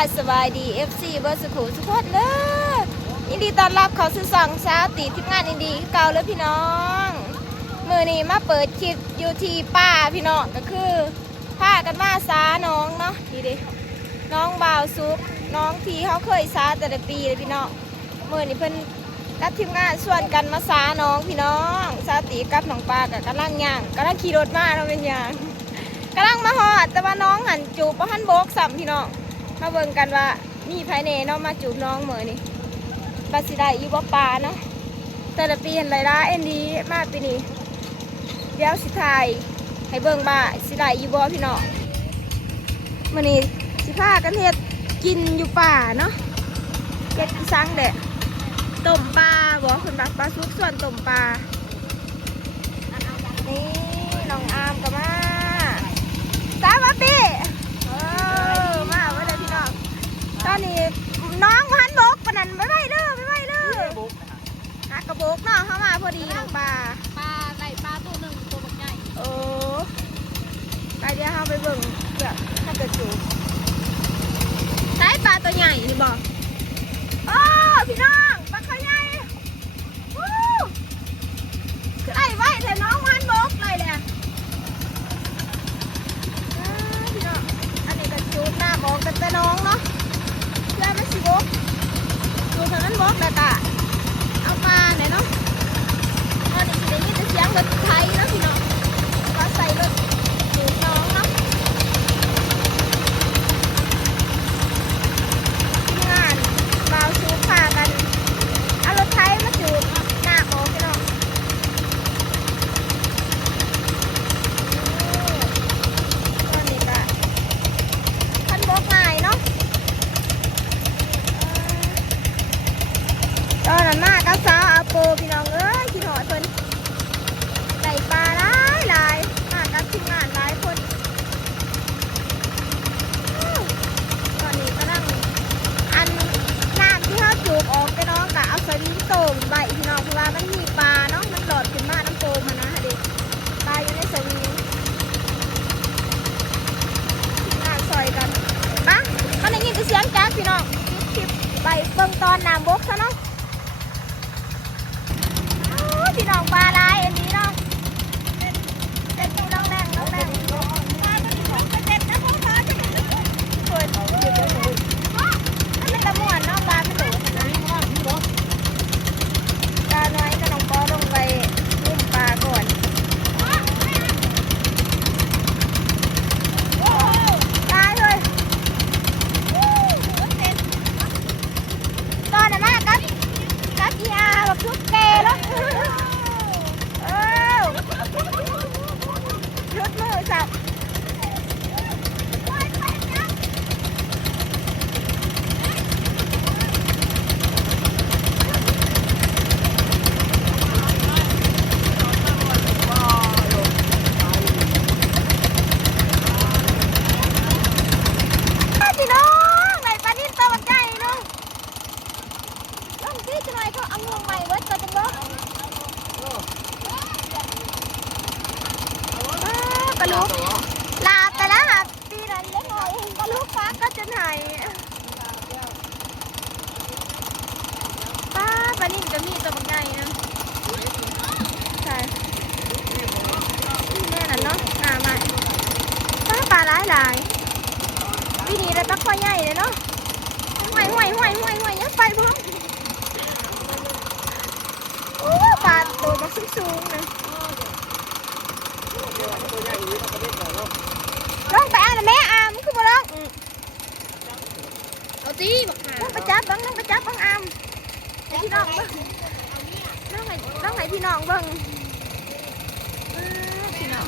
ายสบายดี FC เบอร์สุขุสุขคนเลยยินดีต้อนรับเขาสู่ช่องสาวตีทีมงานอินดีเก่าเลยพี่น้องมือนี้มาเปิดคลิปอยู่ที่ป่าพี่น้องก็คือพากันมาซาน้องเนาะนี่ดิน้องบ่าวซุปน้องที่เขาเคยซาแต่ละปีเลยพี่น้องมือนี้เพิ่นรับทีมงานส่วนกันมาซาน้องพี่น้องสาวตีกับน้องปลากับกำลังย่างกำลังขี่รถมาเราเป็นย่างกำลังมาหอดแต่ว่าน้องหันจูบเพราะหันโบกสัมพี่น้องมาเบิ่งกันว่ามีภายในเนาะมาจูบน้องเหมือนี่บาสิได้อยู่บ่ปลาเนาะแต่ละปีเห็นไรล่ะเอ็นดีมากปีนี้เดี๋ยวสิถ่ายให้เบิ่งบ่าสิได้อยู่บ่พี่น้องมื้อนี้สิพากันเฮ็ดกินอยู่ป่าเนาะเฮ็ดอีสังแดะต้มปลาบ่คนบักปลาซุกส่วนต้มปลานี่น้องอามก็มาสวัสดีมาไว้เลยพี่น้องตอนนี้น้องพันบกปนันไม่ไหวเด้อไม่ไหวเด้อหักกระโบกเนาะเข้ามาพอดีน้องปลาไก่ปลาตัวหนึ่งตัวแบบใหญ่โอ้ไปเดี๋ยวเข้าไปเบิ่งเพื่อถ้าเกิดจูใช้ปลาตัวใหญ่นี่บอกโอ้พี่น้องปลาเขาใหญ่คือไอ้ไว้แต่น้องพันบกเลยแหละพี่น้องอันนี้ก็จูดหน้าบอกกันแต่น้องเนาะเพื่อไม่สิบกจูดทางนั้นบกเลยตาเอาปลาเนี่ยเนาะตอนนี้สิได้ยินแต่เสียงรถไถเนาะพี่น้องก็ใส่รถจูดน้องเนาะทีมงานบ่าวชูพากันเอารถไถมาจูดหน้าบอกพี่น้องตอนนี้ก็พันบกง่ายเนาะตอนนั้นมากับสาวอาโปพี่น้องเอ้ยกินหอยเพิ่นไก่ปลาหลายหลายมากับทีมงานหลายคนตอนนี้ก็นั่งอันน้ำที่เขาจูบออกไปน้องกะเอาสวิงโต่งใบพี่น้องเพราะว่ามันมีปลาเนาะมันหลอดขึ้นมาน้ำโป่งมานะเด็กปลาอยู่ในสวิงทีมงานซอยกันปะตอนนี้ยินแต่เสียงแจ๊กพี่น้องคลิปไปเบิ่งตอนน้ำบกซะเนาะพี่น้องปลาลายอันนี้เนาะเด็ดน้องแดงน้องแดงปลาตัวนี้มันเด็ดนะพ่อค้าจะเป็นสวยถ้ามันตะม่วนเนาะปลาเป็นโหลนะปลาน้อยก็น้องปอลงไปนุ่มปลาก่อนตายเลยตอนนั้นมากับอีอาแบบชุดเกย์แล้วชุดมือสับพี่น้องไหนปลานิ่มตัวใหญ่เนาะลองซีจะหน่อยเขาเอางวงใหม่เวิร์ดก็จะเลิกปลาลูกลาไปแล้วค่ะปีนั้นเล็กน้อยปลาลูกฟ้าก็จะหายปลานิ่มจะมีตัวใหญ่นะใช่แม่นั่นเนาะใหม่ปลาหลายปีนี้ได้ปลาคอใหญ่เลยเนาะห่วยยังไปพร้อมโอ้ปลาตัวมันสูงๆนะลองไปอ่านแม่อามคือบ่ลองเอาตีบักหา ลองไปจับบังอามให้พี่น้องเบิ่งลองให้พี่น้องเบิ่งพี่น้อง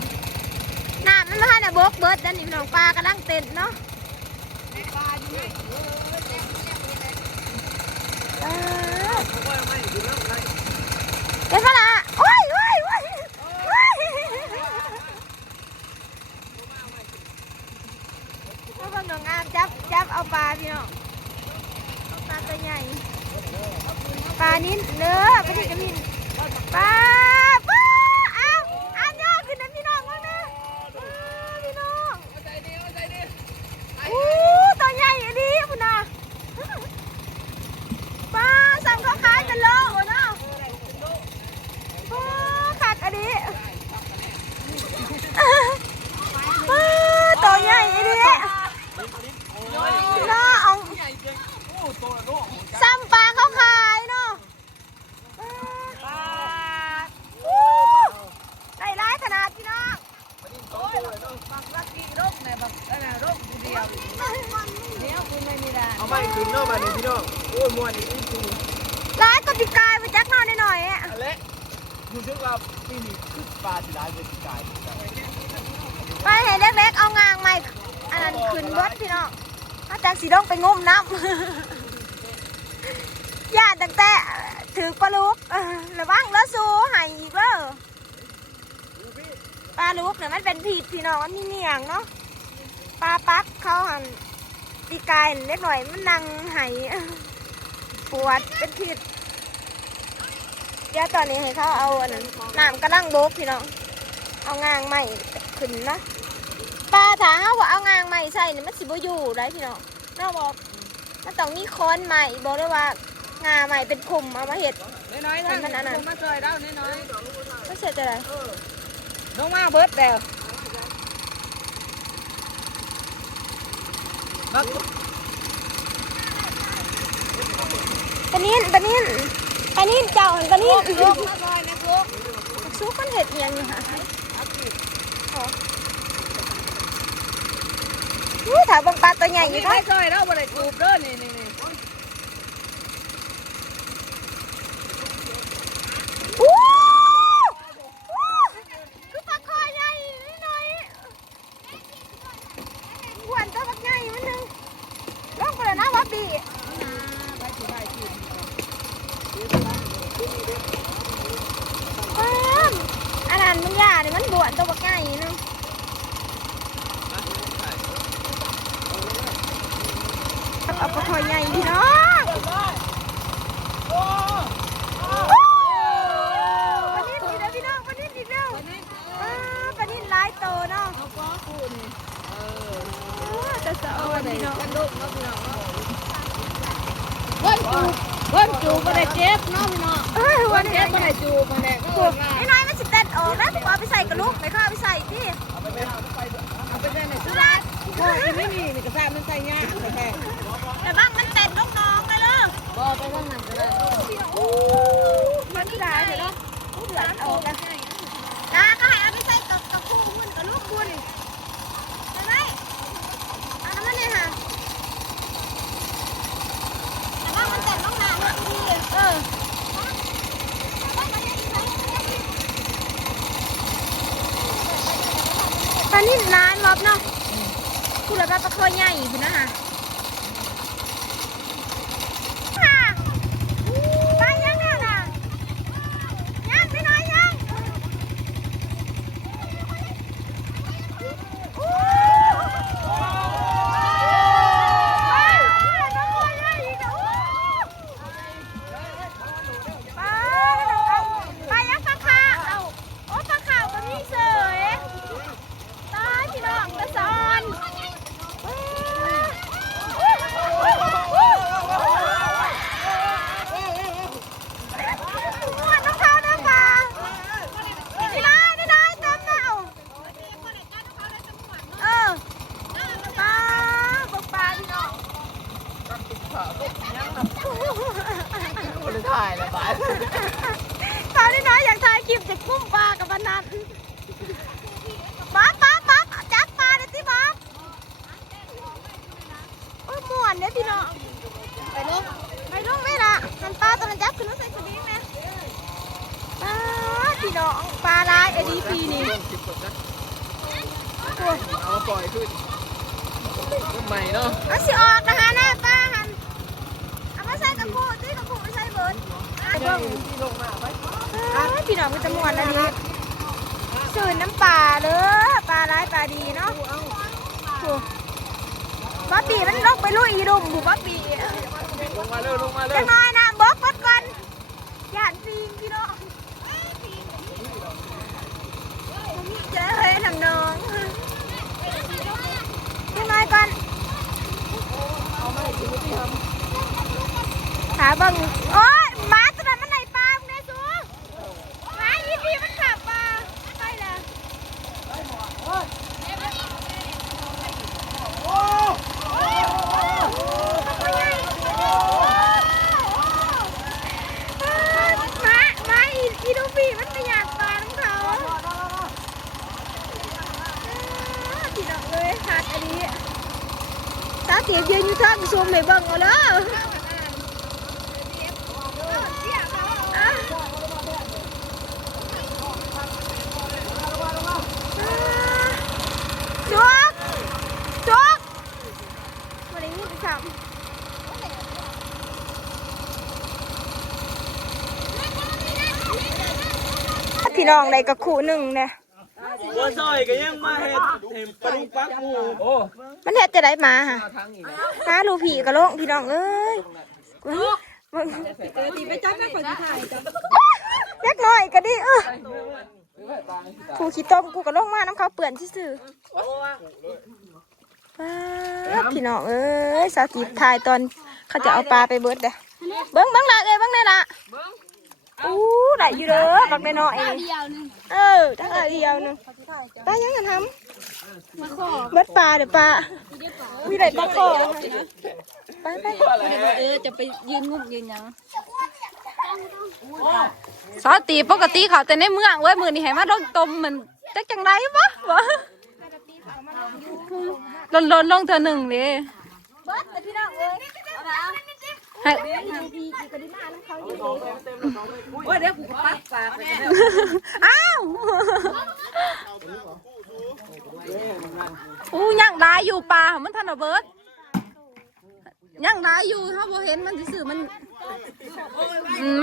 น้ำมันมาให้น่ะบกเบิดแล้วนี่พี่น้องปลากำลังเต้นเนาะเดี๋ยวพะละโอ้ยเอาบังน้องอามจับเอาปลาพี่น้องปลาตัวใหญ่ปลานิ้นเนื้อปลาที่กระมินปลาอ้ามย่อขึ้นนะพี่น้องว่านะพี่น้อง ตัวใหญ่อันนี้คุณนะ วนอีกปีนี้ ร้ายก็ปีกายมาจักนอนหน่อยๆอ่ะ อันเละดูซึ่งว่าปีนี้คือปลาสีร้ายเป็นปีกาย ไปเห็นเล็กๆเอางางใหม่อันนั้นขึ้นเบิดพี่น้องถ้าจากสีดงไปงมน้ำ ญาติตั้งแต่ถือปลาลูกระวังแล้วสู้หายอีกแล้วปลาลูกเนี่ยมันเป็นผิดพี่น้องมันมีเนียงเนาะปลาปักเขาหันปีกายเล็กหน่อยมันนั่งหายปวดเป็นผิดเดี๋ยวตอนนี้ให้เขาเอาอันนั้นน้ำกระลังโบกพี่น้องเอางางใหม่ขึ้นนะปลาถาเขาว่าเอางางใหม่ใส่เนี่ยมันสิบอยู่ได้พี่น้องน้าบอกมันต้องมีค้อนใหม่บอกได้ว่างาใหม่เป็นคุมเอามาเห็ด น้อยๆ มันอันนั้น มาเจอแล้วน้อย ไม่เสร็จจะไร ๆน้องมาเบิร์ดแล้ว ปะนินเจ้าหันปะนิน ลูกน้อยนะลูก ซุกมันเห็ดเอียงอยู่ค่ะถ่ายบังปลาตัวใหญ่อยู่ ไม่ เนาะ ซอยแล้วบ่ได้จูบเด้อนี่ อู้คือปลาคอใหญ่นิดหน่อยหวานตัวบักใหญ่มันนึงลงไปเลยนะวับบีอันนั้นมันยาเนี่ยมันบวนตัวบักใหญ่เนาะเอาปลาคอใหญ่พี่น้องปลานิ่มอีกแล้วพี่น้องปลานิ่มอีกแล้วปลานิ่มหลายโตเนาะ เอาก้อคู่นี่ จะสะออนพี่น้อง กันลูกเนาะพี่น้องเพิ่นจูบบ่ได้เจ็บเนาะพี่น้อง เอ้ย เพิ่ วัน น นี้ เจ็บบ่ได้จูบมาแน่ก็ ถูก มา น้อยมันสิเต้นออกนะเอาไปใส่กระลูกไปข้าไปใส่ที่ เอาไปได้ใน สุ สุ ดา ดโอ้ยไม่มีนี่กระซ่ามันใส่ยากแท้ แต่บ้างมันเต้นลูกน้องไปเลย ๆบ่ไปทางนั้นก็ได้ มันสุดาเดี๋ยวเนาะเดือดออกแล้วนะก็ให้เอาไปใส่กับคู่หุ่นกับลูกคุณเห็นไหมเอาน้ำมันเนี่ยค่ะแต่บ้างมันเต้นลูกน้องดีปลานิ่มร้านรอบเนาะคุณละปลาคอใหญ่คุณนะฮะไปยังเนี่ยนะยังไม่น้อยยังไปยังปลาขาวโอ้ปลาขาวก็มีเสยตายพี่น้องกระสอนม้วนน้องเขาเด้อป่าพี่น้อยเต็มแล้วปลาบกปลาพี่น้อง ไม่ได้ถ่ายเลยบ้าน ตอนนี้น้อยอยากถ่ายคลิปจะกุ้มปลากับวันนั้นป๊าจับปลาเลยสิป๊าโอ้ยม่วนเนี่ยพี่น้องไปลงไม่ละมันปลาตัวนั้นจับขึ้นมาใส่สวิงไหมปลาพี่น้องปลาลายเอดีปีนี้ เอามาปล่อยขึ้นใหม่เนาะ เอาสิออกนะคะหน้าปลาหันเอามาใส่กระปุกที่กระปุกใส่เบิร์ด เบิ่งที่ลงมาไป พี่น้องมันจะม่วนอันนี้สื่อน้ำปลาเลยปลาร้ายปลาดีเนาะบ๊อบบี้มันลงไปลุยอีดุมบุบ๊อบบี้ ลงมาเร็วลงมาเร็ จะ ว น้อยนะบอกเบิดก่อนหยาดซีงพี่น้องเจ๊เฮ้ยทำน้องจะน้อยก่อนขาบังโอ้ยหมาตัวนั้นมันไหนปลามึงเนี่ยสูหมาอีพีมันขับปลาไปเลยมาอีดูบีมันไม่อยากปลาของเขาพี่น้องเลยขาดอันนี้ตาเตียบยืนอยู่ท่าผู้ชมไม่เบิ่งเอาแล้ว พี่น้องได้กับคู่หนึ่งเนี่ย บัวซอยก็ยังมาเห็ดปลาดุกปักหมูโอ้ มันเฮ็ดจะได้มาฮะ ทั้งอีก หาลูกผีกระโลงพี่น้องเอ้ยมึง ตีไปจับแม่คนที่ถ่ายจับ เล็กน้อยก็ดีกูขี้ต้มกูกระโลงมาน้ำเขาเปื่อนซื่อๆพี่น้องเอ้ยสาวจีบถ่ายตอนเขาจะเอาปลาไปเบิดเด้อเบิ้งละเอ้ยเบิ้งได้ละอู้ได้อยู่เด้อบักน้อยๆตั้งแต่เดียวนึงปลายังกันทำเบิดปลาเดี๋ยวปลาวิได้ปลาคอไปจะไปยืนงุกยืนยัง ซอตีปกติเขาแต่ในเมืองเว้ยมือนี่ให้มาลงตมเหมือนจังไรวะลงเธอหนึ่งเลยให้ โอ้ยเดี๋ยวกูปักปาก อ้าวอู้ยังได้อยู่ปลามันทันเอาเบิร์ดยังได้อยู่ถ้าบ่เห็นมันซื่อมั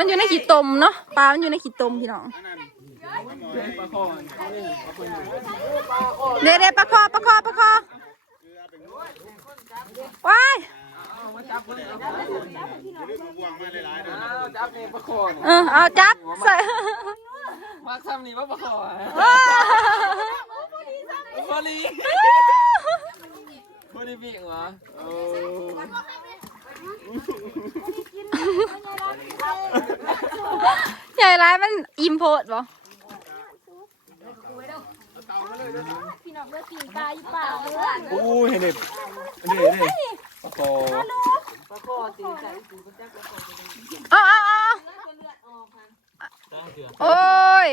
นอยู่ในขีดตมเนาะปลามันอยู่ในขีดตมพี่น้องเด็ดๆปลาคอว้ายเอาจับใส่ มาซ้ำนี่ว่าปลาคอพอดีบิ่งเหรอใหญ่ร้ายมันอิมโพร์ตบ่พี่น้องเมื่อกินปลาอยู่ป่าเลย โอ้ยเห็นเด็ดปลาคอ เอาโอ้ย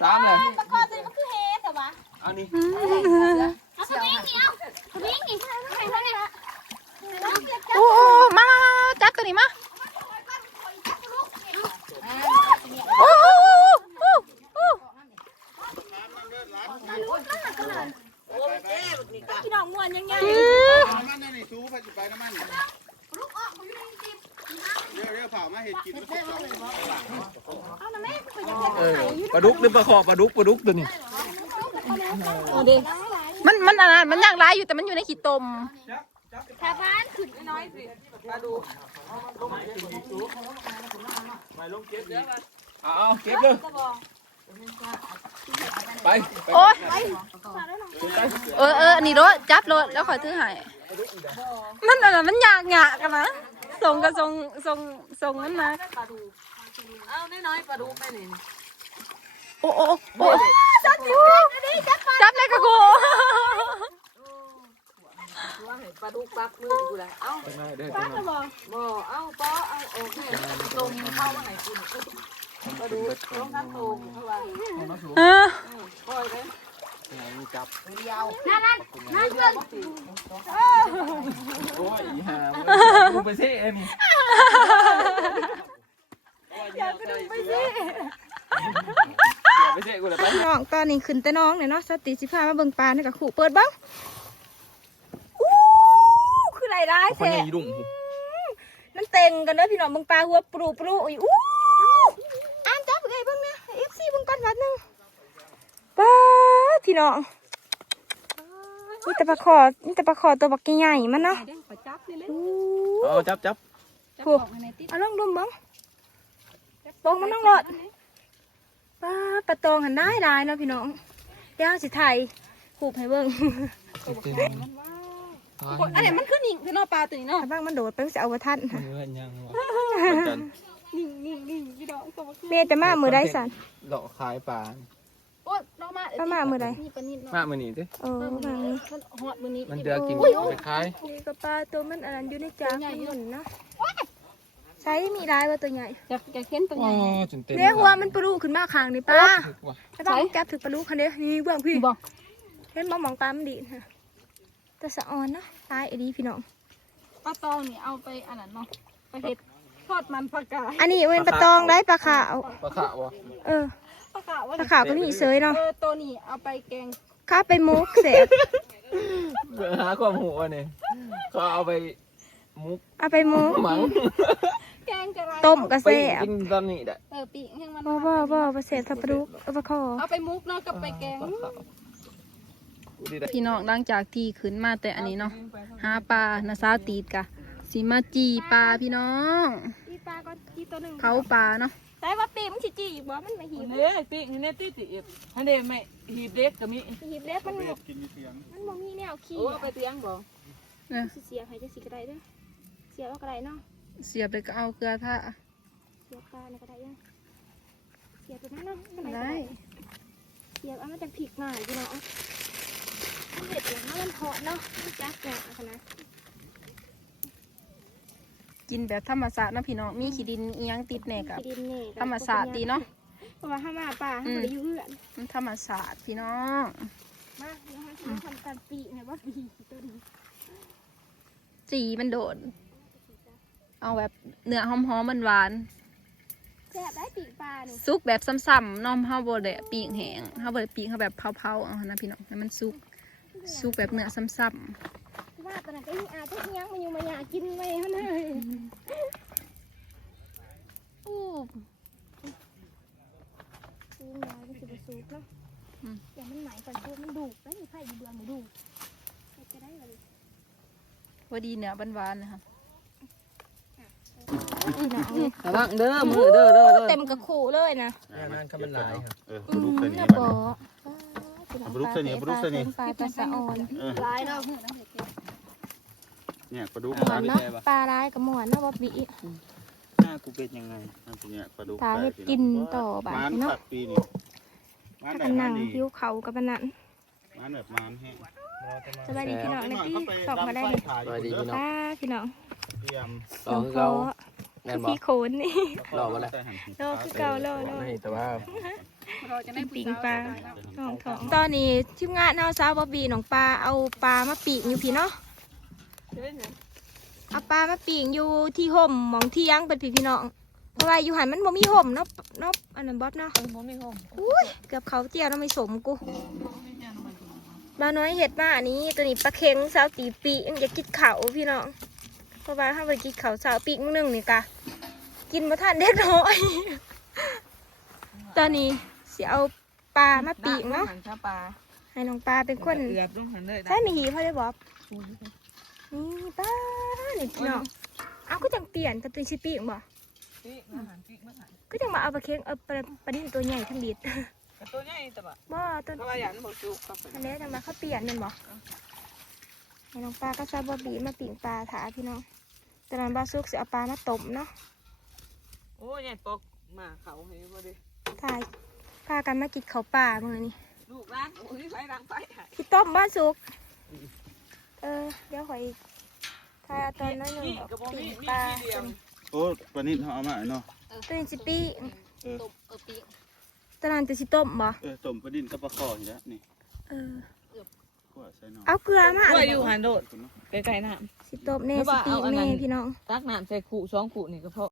สามเลย ปลาคอตัวนี้มันคือเฮดเหรอวะ เอานี่ เอาตัวนี้นี่เอาตัวนี้นี่ใครเขาเนี่ย โอ้มาจับตัวนี้มาโอ้พี่น้องมวนยังไง น้ำมันนั่นนี่ซูไปไปน้ำมันเรียวเผามาเห็ดกิน เอาหน่ะแม่ไปยังไง ปลาดุกหรือปลาคอปลาดุกตัวนี้ มันอะไรมันย่างร้ายอยู่แต่มันอยู่ในขีดตม ชาวบ้านขึ้นน้อยสิ เอาเก็บเลยไป โอ้ยนี่รถจับรถแล้วขอถือหายมันอะไรมันยากกันนะส่งมันมา เอาน้อยปลาดุกไปนี่ โอ้จับเลยกะกู ว่าให้ปลาดุกปักมือกูเลยเอาบ่เอาป้อเอาโอเคตรงเข้ามาให้กินปลาดุกต้องทำตรงเข้าไปคอยเลย จับ ยาว โอ้ยหามึงไปเซ่เอ็มอย่าไปเซ่กูเลยไป น้องตอนนี้ขึ้นแต่น้องเนี่ยเนาะสติสิพามาเบิ่งปลาในกับขู่เปิดบ้างอู้คือไรร้าย คน แท้ นี้ดุ่ง นั่นเต็งกันเด้อพี่น้องเบิ่งปลาหัวปลูอีอู้อ่านจับเลยเบิ่งเนี่ย FC เบิ่งก่อนวัดนึงป้าพี่น้องนี่แต่ปลาคอตัวบักใหญ่ๆมันเนาะ เอาจับ ผู้เอาลองดุมบ้างบองมันน้องรอดปลาตองหันได้เนาะพี่น้องเดี๋ยวสิถ่ายหูบให้เบิ่ง อันนี้มันขึ้นอีกคือนอปลาตัวนี้เนาะ บ้างมันโดดไปมันจะเอาไว้ทันค่ะ เงินยังวะ เมย์จะมามือได้สัน ดอกขายปลา โอ้ยนอมา ก็มามือใด นี่ปลานิดเนาะ มามือนี้ดิ โอ้มามือ มันหอดมือนี้ มันเดือกินไปขาย นี่ก็ปลาตัวมันอันนั้นอยู่ในจานมันหมุนเนาะใช้มีลายว่าตัวใหญ่ จะเข็นตัวให อ๋อ ญ่ จนเต็ม เนี่ยหัวมันปลูขึ้นมาคางนี่ป้า ว่ะ ไม่ต้องจับถือปลูคันเดียวนี่เบื้องพี่ บอก เห็นมองปลามันดีค่ะแต่สะออนเนาะตายไอ้ดีพี่น้อง ปลาตองนี่เอาไปอันนั้นเนาะไปเห็ดทอดมันผักกาด อันนี้เป็นปลาตองได้ปลาขาว ปลาขาวะ เออ ปลาขาว ปลาขาวก็นี่เซยเนาะ ตัวนี้เอาไปแกง ข้าไปมุกเสร็จ หาความหัวเนี่ยเขาเอาไป มุก เอาไปหมู หมัง ต้มกระ ไป แซ่บ กินตอนนี้ได้ ปีกแห้งมัน บ่เสร็จสับปะรดเอาไปขอ เอาไปมุกเนาะกับไปแกง กูดีได้ พี่น้องหลังจากที่ขึ้นมาแต่อันนี้เนาะหาปลานาซาตีดกะสีมาจีปลาพี่น้อง อีปลาก็อีตัวหนึ่ง เผาปลาเนาะ แต่ว่าปีมันสิจีอีกบ่มันมาหีบ เฮ้ยปีกนี่ติดอีกฮันเดไม่หีบเล็กก็มี หีบเล็กมันบ่ กินมีเสียง มันบ่มีแนวขี้ โอ้ไปเตียงบ่ เนี่ย สิเสียบให้จังสิก็ได้เด้อเสียบเอาก็ได้เนาะ เสียบเลยก็เอาเกลือท่า เสียบปลาเนี่ยก็ได้ยังเสียบตัวนั้นเนาะก็ ได้ เสียบเอามาจากผิกหน่อยพี่น้องมันเด็ดเลยนะมันเหาะเนาะมันจักแหน่ขนาด กินแบบธรรมชาติเนาะพี่น้องมีขี้ดินเอียงติดแหนกับ ขี้ดินนี่ ธรรมชาติดีเนาะ เพราะว่าถ้ามาป่าถ้าบ่ได้อยู่เฮือน มันธรรมชาติพี่น้อง มาเดี๋ยวให้ทำการปีให้ว่าปีตัวนี้ จีมันโดด เอาแบบเนื้อหอมๆมันหวาน แซ่บได้ปีปลานี่ ซุกแบบซ้ำๆเน้อมเฮาบ่ได้ปีกแห้งเฮาบ่ได้ปีกเฮาแบบเผาๆเอานะพี่น้องให้มันซุกแบบเนื้อซ้ำ ว่าตอนนั้นก็มีอาทุกยังมาอยู่มาอยากกินไว้เท่านั้นเลยอู้ซูมยาวก็คือซูมเนาะอย่างมันไหนก่อนซูมมันดูดแล้วมีไผ่ดีเบืองมาดูจะได้เลย ๆพอดีเนื้อหวานๆนะคะ ระวังเด้อมือเด้อ เต็มกระขู่เลยนะ งานคำมันหลายครับ ปลาดุกใส่นี่ ป ป อ ลาดุกใส่นี่ปลาดุกใส่นี่ ปลาปลาสะออน ลายเนาะ เนี่ยปลาดุก หวานเนาะปลาร้ายกับหมวนเนาะบ๊อบบี้ หน้ากูเป็นยังไงเนี่ยปลาดุก ปลาเห็ดกินต่อบ่าย มัน เนาะ สัตว์ปีนี่มัน ถ้า ได้ กัน มั นั่ น ง ดี ผิวเขากับมันนั่น มันแบบมันแห้ง สบายดีพี่น้องนะพี่สองมาได้เลย สวัสดีพี่น้อง ป้าพี่น้อง เตรียม ต่อคือเราแม่นบอ พี่โขนนี่ หล่อมาแล้ว โลคือเก่าโล ไม่แต่ว่า ปิงปลาน้องทองตอนนี้ทีมงานเฮาสาวบ๊อบบี้น้องปลาเอาปลามาปีกอยู่พี่เนาะเอาปลามาปีกอยู่ที่ห่มหมองเที่ยงเป็นพี่น้องเพราะว่าอยู่หันมันบ่มีห่มเนาะอันนั้นบ๊อบเนาะ บ่มีห้อง อุ้ยเกือบเขาเจียวเนาะไม่สมกูมาน้อยเห็ดมาอันนี้ตัวนี้ปลาเค็งสาวตีปีกอยากกินเขาพี่น้องเพราะว่าถ้าไปกินเขาสาวปีกมื้อนึงนี่กะกินมาทานเด็กน้อย ตอนนี้สิเอาปลามาปีกเนาะ หันชาปลา ให้น้องปลาเป็นคน เอือบต้องหันเลย ใช่มีหีพ่อได้บอกนี่ป้านี่พี่น้องเอาก็จังเปลี่ยนกับตัวชิปีกบ่ ปีกมาหันปีกมาหัน ก็จังมาเอาปลาเค็งเอาปลาดิ้นตัวใหญ่ทั้งดิด ตัวใหญ่แต่บ่ บ่ตัว เพราะว่าอย่างนั้นบ่จุกครับ อันนี้จังมาเขาเปลี่ยนแมันบ่ให้น้องปลาก็ซาบอบีมาปีกปลาถาพี่น้องตอนนั้นบาซุกสิเอาปลามาต้มเนาะ โอ้ยใหญ่ปกมาเขาให้บ่ดิ ถ่ายพากันมากินข้าวปลามื้อนี้ ลูกร้านโอ้ยไฟดังไฟ พี่ต้มบ้านสุกเดี๋ยวขอยถ่ายเอาตอนน้อยหนึ่ง นี่ ดอก กระบอก ปี นี่ ก มี ปลา ที่เดียว โอ้ปลานิ่เขาเอามาเนาะ ตัวนี้สิปีก ปีก ตอนนั้นจะสิต้มบ่ ต้มปลานิ่กับปลาคออยู่แล้วนี่ เออ ก็ใส่หน่อย เอาเกลือมา ว่าอยู่หันโดดใกล้ๆน้ สิต้มแน่สิปีกแน่พี่น้อง ำตักน้ำใส่ขู่2ขู่นี่ก็พอ